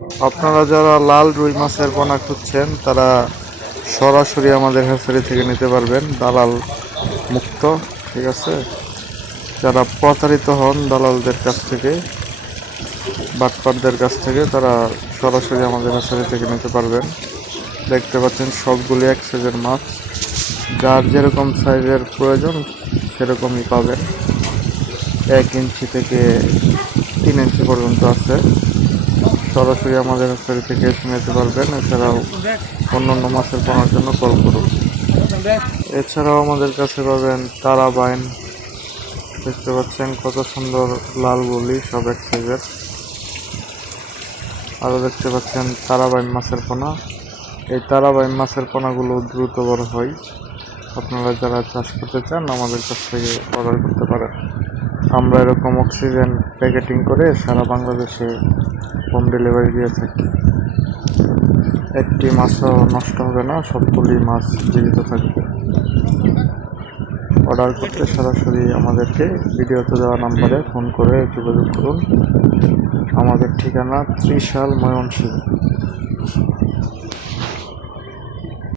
আপনারা যারা লাল রুই মাছের পোনা খুঁজছেন তারা সরাসরি আমাদের হ্যাচারি থেকে নিতে পারবেন, দালাল মুক্ত। ঠিক আছে, যারা প্রতারিত হন দালালদের কাছ থেকে, বাটপারদের কাছ থেকে, তারা সরাসরি আমাদের হ্যাচারি থেকে নিতে পারবেন। দেখতে পাচ্ছেন সবগুলি এক সাইজের মাছ, যার যেরকম সাইজের প্রয়োজন সেরকমই পাবেন। 1 ইঞ্চি থেকে 3 ইঞ্চি পর্যন্ত আছে। সরাসরি আমাদের হ্যাচারি থেকে এসে নিতে পারবেন। এছাড়াও অন্যান্য মাছের পোনার জন্য কল করুন। এছাড়াও আমাদের কাছে পাবেন তারাবাইন। দেখতে পাচ্ছেন কত সুন্দর লাল বলি, সব এক সাইজের। আরও দেখতে পাচ্ছেন তারাবাইন মাছের পোনা। এই তারাবাইন মাছের পোনাগুলো দ্রুত বড় হয়। আপনারা যারা চাষ করতে চান আমাদের কাছ থেকে অর্ডার করতে পারেন। আমরা এরকম অক্সিজেন প্যাকেটিং করে সারা বাংলাদেশে হোম ডেলিভারি দিয়ে থাকি। একটি মাছও নষ্ট হবে না, সবগুলি মাছ জীবিত থাকবে। অর্ডার করতে সরাসরি আমাদেরকে ভিডিওতে দেওয়া নাম্বারে ফোন করে যোগাযোগ করুন। আমাদের ঠিকানা ত্রিশাল, ময়মনসিংহ।